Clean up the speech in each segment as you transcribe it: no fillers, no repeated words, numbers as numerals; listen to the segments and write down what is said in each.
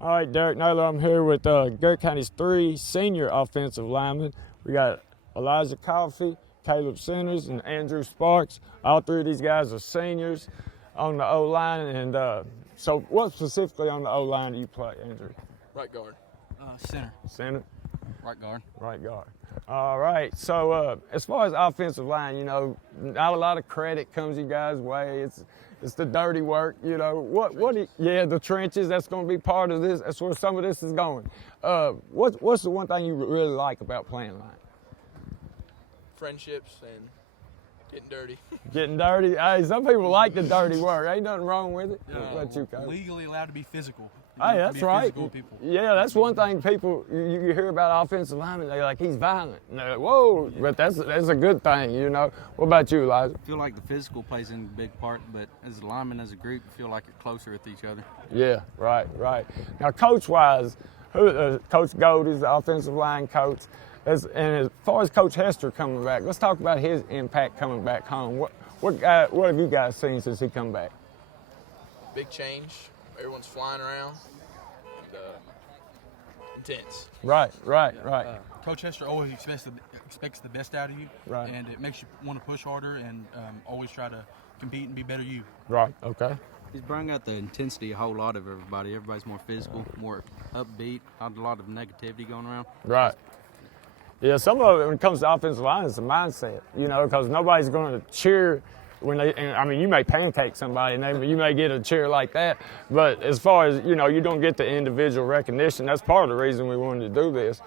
All right, Derek Naylor, I'm here with Garrett County's 3 senior offensive linemen. We got Elijah Coffey, Caleb Centers, and Andrew Sparks. All 3 of these guys are seniors on the O-line. And so what specifically on the O-line do you play, Andrew? Right guard. Center. Center? Right guard. Right guard. All right, so as far as offensive line, you know, not a lot of credit comes you guys' way. It's the dirty work, you know. The trenches, that's going to be part of this. That's where some of this is going. What's the one thing you really like about playing line? Friendships and getting dirty. Getting dirty? Hey, some people like the dirty work. Ain't nothing wrong with it. What you, Coach? Legally allowed to be physical. Hey, that's right. People. Yeah, that's one thing people, you hear about offensive linemen, they're like, he's violent. And they're like, whoa, but that's a good thing, you know. What about you, Elijah? I feel like the physical plays in a big part, but as a lineman, as a group, I feel like you're closer with each other. Yeah, right. Now, coach-wise, Coach Gold is the offensive line coach. And as far as Coach Hester coming back, let's talk about his impact coming back home. What have you guys seen since he come back? Big change. Everyone's flying around. And, intense. Right. Coach Hester always expects the best out of you, right, and it makes you want to push harder and always try to compete and be better you. Right. Okay. He's brought out the intensity a whole lot of everybody. Everybody's more physical, more upbeat. Not a lot of negativity going around. Right. Yeah, some of it when it comes to offensive line is the mindset, you know, because nobody's going to cheer when you may pancake somebody and you may get a cheer like that, but as far as, you know, you don't get the individual recognition. That's part of the reason we wanted to do this.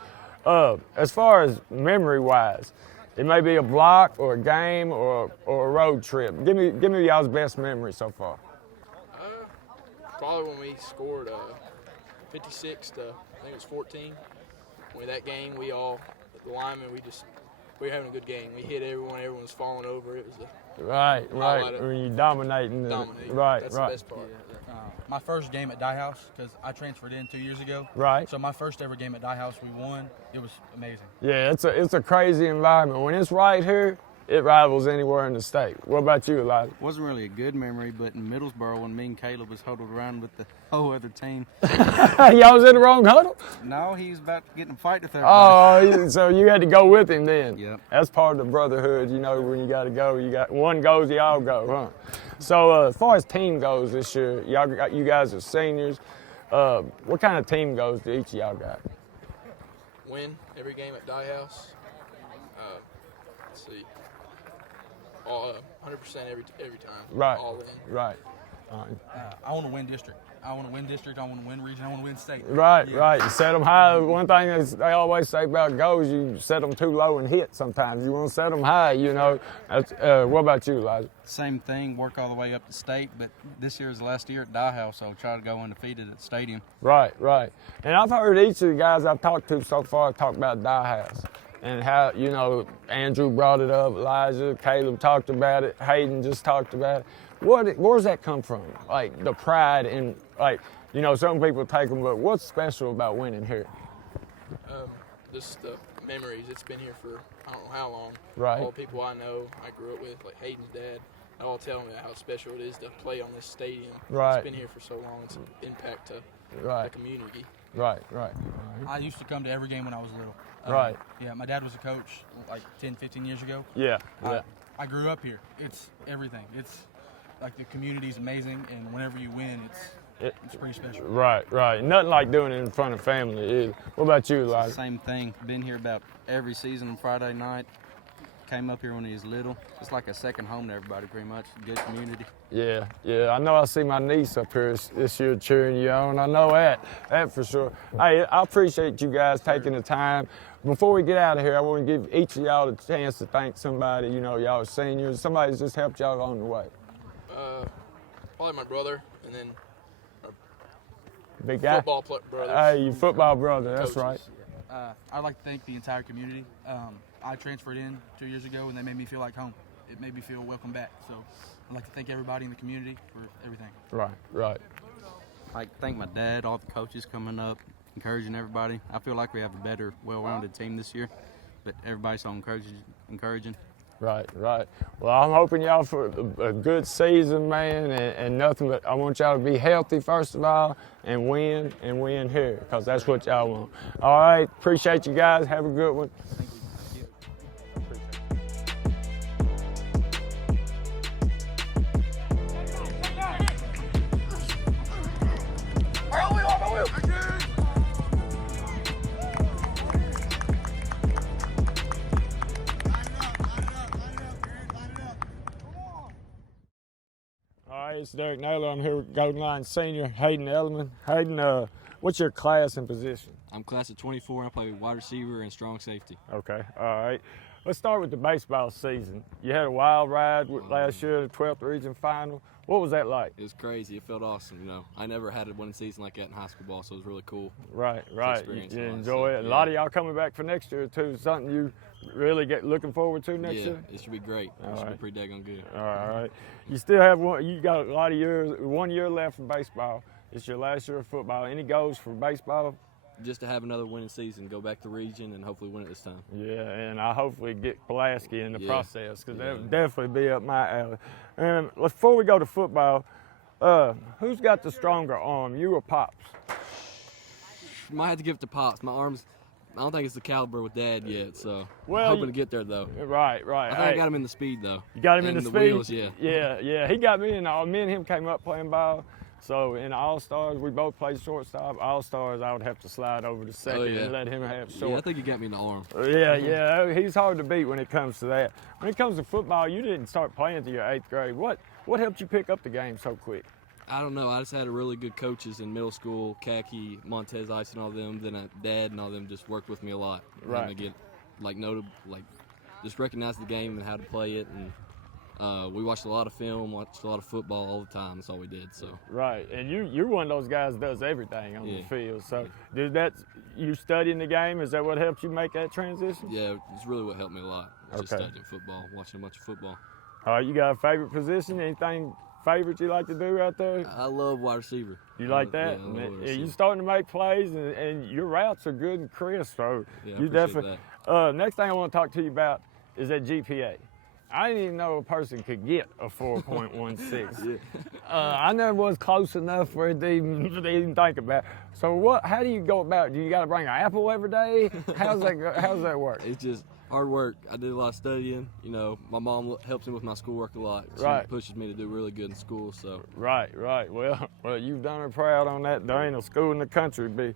As far as memory-wise, it may be a block or a game or a road trip. Give me y'all's best memory so far. Probably when we scored 56 to, I think it was 14. That game, the linemen, we were having a good game. We hit everyone was falling over. It was right. When you're dominating. Right. That's the best part. Yeah. My first game at Dye House, because I transferred in 2 years ago. Right. So my first ever game at Dye House, we won. It was amazing. Yeah, it's a crazy environment. When it's right here, it rivals anywhere in the state. What about you, Elijah? Wasn't really a good memory, but in Middlesboro, when me and Caleb was huddled around with the whole other team. Y'all was in the wrong huddle? No, he was about to get in a fight with everybody. Oh, so you had to go with him then? Yep. That's part of the brotherhood, you know, when you got to go. You got one goes, you all go, huh? So as far as team goes this year, you guys are seniors. What kind of team goes do each of y'all got? Win every game at Dye House. Let's see. 100% every time. Right. All in. Right. I want to win district. I want to win district. I want to win region. I want to win state. Right. You set them high. One thing they always say about goals, you set them too low and hit sometimes. You want to set them high, you know. What about you, Elijah? Same thing, work all the way up to state, but this year is the last year at Dye House, so I'll try to go undefeated at the stadium. Right. And I've heard each of the guys I've talked to so far talk about Dye House. And how, you know, Andrew brought it up, Elijah, Caleb talked about it, Hayden just talked about it. Where does that come from? Like the pride in, like, you know, some people take them, but what's special about winning here? Just the memories. It's been here for I don't know how long. Right. All the people I know, I grew up with, like Hayden's dad, they all tell me how special it is to play on this stadium. Right. It's been here for so long. It's an impact to the community. Right. I used to come to every game when I was little. Right. Yeah, my dad was a coach like 10, 15 years ago. Yeah. I grew up here. It's everything. It's like the community's amazing, and whenever you win, it's pretty special. Right. Nothing like doing it in front of family either. What about you, Elijah? Same thing. Been here about every season on Friday night. Came up here when he was little. It's like a second home to everybody, pretty much. Good community. Yeah. I know I see my niece up here this year cheering you on. I know that for sure. Hey, I appreciate you guys taking the time. Before we get out of here, I want to give each of y'all a chance to thank somebody. You know, y'all are seniors. Somebody's just helped y'all along the way. Probably my brother, and then big guy. Football brother. Hey, your football brother. That's Coaches. right. I'd like to thank the entire community. I transferred in 2 years ago, and they made me feel like home. It made me feel welcome back. So I'd like to thank everybody in the community for everything. Right. I'd like to thank my dad, all the coaches coming up, encouraging everybody. I feel like we have a better, well-rounded team this year, but everybody's so encouraging. Right, right. Well, I'm hoping y'all for a good season, man, and nothing but I want y'all to be healthy, first of all, and win here, because that's what y'all want. All right, appreciate you guys. Have a good one. All right, it's Derek Naylor. I'm here with Golden Line senior Hayden Elliman. Hayden, what's your class and position? I'm class of 24. I play wide receiver and strong safety. Okay, all right. Let's start with the baseball season. You had a wild ride last year, the 12th region final. What was that like? It was crazy. It felt awesome. You know, I never had a winning season like that in high school ball, so it was really cool. Right. You enjoy it. Yeah. A lot of y'all coming back for next year too. Something you really get looking forward to next year. Yeah, it should be great. It should be pretty daggone good. All right. You still have one. You got a lot of years. 1 year left in baseball. It's your last year of football. Any goals for baseball? Just to have another winning season, go back to region, and hopefully win it this time. Yeah, and I hopefully get Pulaski in the process, because that would definitely be up my alley. And before we go to football, who's got the stronger arm, you or Pops? Might have to give it to Pops. My arms, I don't think it's the caliber with Dad yet, so Well, I'm hoping to get there, though. Right. I think I got him in the speed, though. You got him in and the speed? Wheels, yeah. Yeah. He got me in all. Me and him came up playing ball. So in All-Stars, we both played shortstop. All-Stars, I would have to slide over to second and let him have short. Yeah, I think you got me in the arm. Yeah. He's hard to beat when it comes to that. When it comes to football, you didn't start playing until your 8th grade. What helped you pick up the game so quick? I don't know. I just had really good coaches in middle school, Khaki, Montez Ice, and all them. Then Dad and all them just worked with me a lot. Right. To get just recognize the game and how to play it. And we watched a lot of film, watched a lot of football all the time. That's all we did. So. Right, and you're one of those guys that does everything on the field. So you studying the game? Is that what helped you make that transition? Yeah, it's really what helped me a lot. Just studying football, watching a bunch of football. All right, you got a favorite position? Anything favorite you like to do out there? I love wide receiver. You like that? Yeah, you're starting to make plays, and your routes are good and crisp. So you definitely. Next thing I want to talk to you about is that GPA. I didn't even know a person could get a 4.16. I never was close enough for it to even think about. So how do you go about it? Do you got to bring an apple every day? How's that work? It's just hard work. I did a lot of studying. You know, my mom helps me with my schoolwork a lot. She pushes me to do really good in school. So. Right. Well, you've done her proud on that. There ain't no school in the country.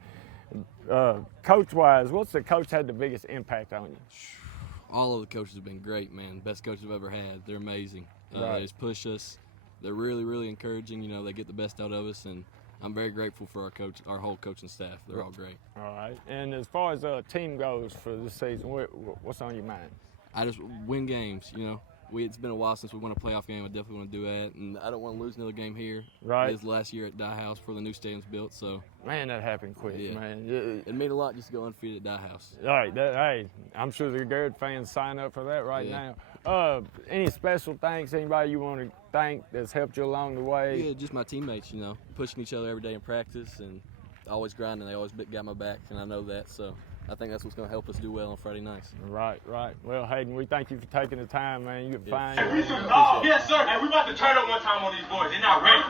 Coach-wise, what's the coach had the biggest impact on you? All of the coaches have been great, man. Best coaches I've ever had. They're amazing. They just push us. They're really, really encouraging. You know, they get the best out of us, and I'm very grateful for our whole coaching staff. They're all great. All right. And as far as team goes for this season, what's on your mind? I just win games. You know, it's been a while since we won a playoff game. I definitely want to do that, and I don't want to lose another game here. Right. It's last year at Dye House before the new stadium's built. So. Man, that happened quick, man. It meant a lot just to go undefeated at Dye House. All right. Hey, I'm sure the Garrard fans sign up for that right now. Any special thanks? Anybody you want to thank that's helped you along the way? Yeah, just my teammates. You know, pushing each other every day in practice and always grinding. They always got my back, and I know that. So. I think that's what's going to help us do well on Friday nights. Right. Well, Hayden, we thank you for taking the time, man. You're fine. Hey, yes, sir. Hey, we about to turn up one time on these boys. They're not ready.